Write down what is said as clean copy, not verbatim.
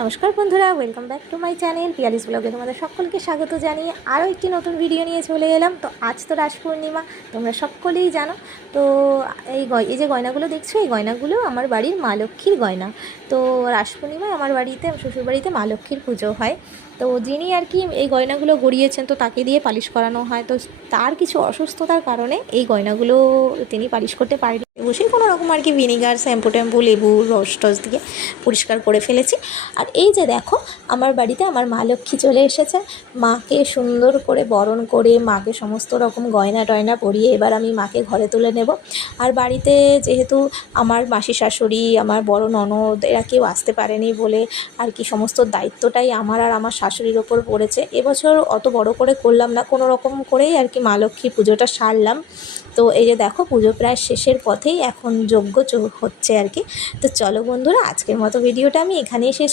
নমস্কার বন্ধুরা, welcome back to my channel Piyali's ব্লগে তোমাদের সকলকে স্বাগত জানিয়ে আরও একটি নতুন ভিডিও নিয়ে চলে এলাম। তো আজ তো রাস পূর্ণিমা, তোমরা সকলেই জানো। তো এই যে গয়নাগুলো দেখছো, এই গয়নাগুলো আমার বাড়ির মা লক্ষ্মীর গয়না। তো রাস পূর্ণিমায় আমার বাড়িতে, শ্বশুরবাড়িতে মা লক্ষ্মীর পুজো হয়। তো যিনি আর কি এই গয়নাগুলো গড়িয়েছেন, তো তাকে দিয়ে পালিশ করানো হয়। তো তার কিছু অসুস্থতার কারণে এই গয়নাগুলো তিনি পালিশ করতে পারেনি, বসেই কোনো রকম আর কি ভিনিগার, শ্যাম্পু ট্যাম্পু, লেবু রস টস দিয়ে পরিষ্কার করে ফেলেছি। আর এই যে দেখো, আমার বাড়িতে আমার মা লক্ষ্মী চলে এসেছে। মাকে সুন্দর করে বরণ করে, মাকে সমস্ত রকম গয়না টয়না পরিয়ে এবার আমি মাকে ঘরে তুলে নেব। আর বাড়িতে যেহেতু আমার মাসি শাশুড়ি, আমার বড় ননদ, এরা কেউ আসতে পারেনি বলে আর কি সমস্ত দায়িত্বটাই আমার আর আমার শাশুড়ির ওপর পড়েছে। এবছর অত বড় করে করলাম না, কোনো রকম করেই আর কি মা লক্ষ্মীর পুজোটা সারলাম। তো এই যে দেখো, পুজো প্রায় শেষের পথেই, এখন যজ্ঞ হচ্ছে আর কি। তো চলো বন্ধুরা, আজকের মতো ভিডিওটা আমি এখানেই শেষ